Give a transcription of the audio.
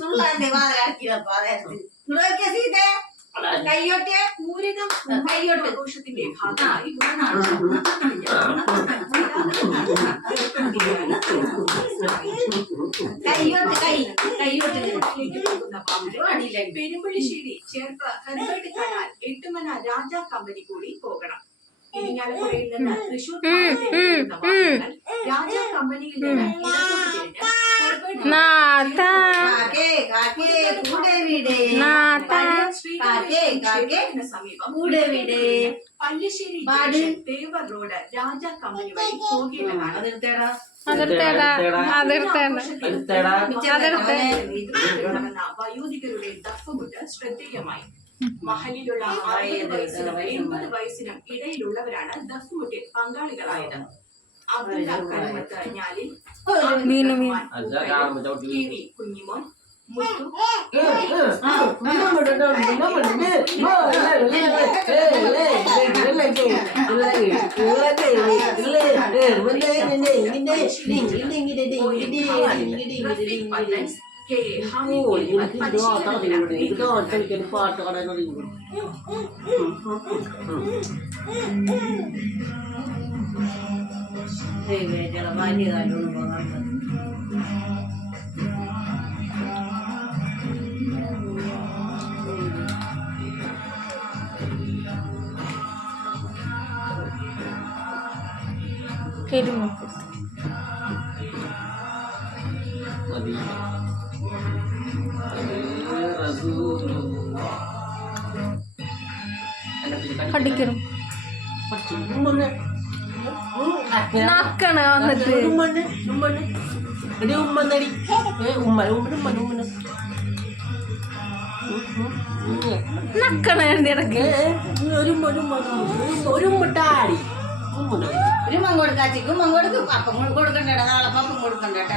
തുള്ളാന്റെ വാതിലാക്കിയപ്പോ അതായത് സീതേ കയ്യോട്ടെ പൂരിതം കയ്യോട്ട് ആഘോഷത്തിന്റെ ഭാഗമായി പെരുമ്പള്ളിശ്ശേരി ചേർപ്പ് ഹെർബർട്ട് കനാൽ എട്ടുമന രാജാ കമ്പനി കൂടി പോകണം. ഇരിങ്ങാലക്കുടയിൽ നിന്ന് തൃശൂർ രാജാ കമ്പനിയിൽ നിന്ന് പല്ലിശ്ശേരി തേവർ റോഡ് രാജാ കമ്പനി വഴി പോകേണ്ടതാണ്. വയോധികരുടെ ദഫ്മുട്ട് ശ്രദ്ധേയമായി. മഹലിലുള്ള 60 വയസ്സിനും 80 വയസ്സിനും ഇടയിലുള്ളവരാണ് ദഫ്മുട്ടിൽ പങ്കാളികളായത്. അബ്ദുള്ള കരുമത്ത് ഞാലിൽ, കുഞ്ഞിമോൻ, മുത്തു കടിക്കണം നക്കണ് വന്നിട്ട് നക്കണ് ഇടയ്ക്ക് ഒരു മുട്ടാടി ഒരു മങ്ങോടുക്കാച്ചിക്കും മങ്ങോടുക്ക് അപ്പം കൊടുക്കണ്ടേടാ, നാളെ പപ്പം കൊടുക്കണ്ടേട്ടാ.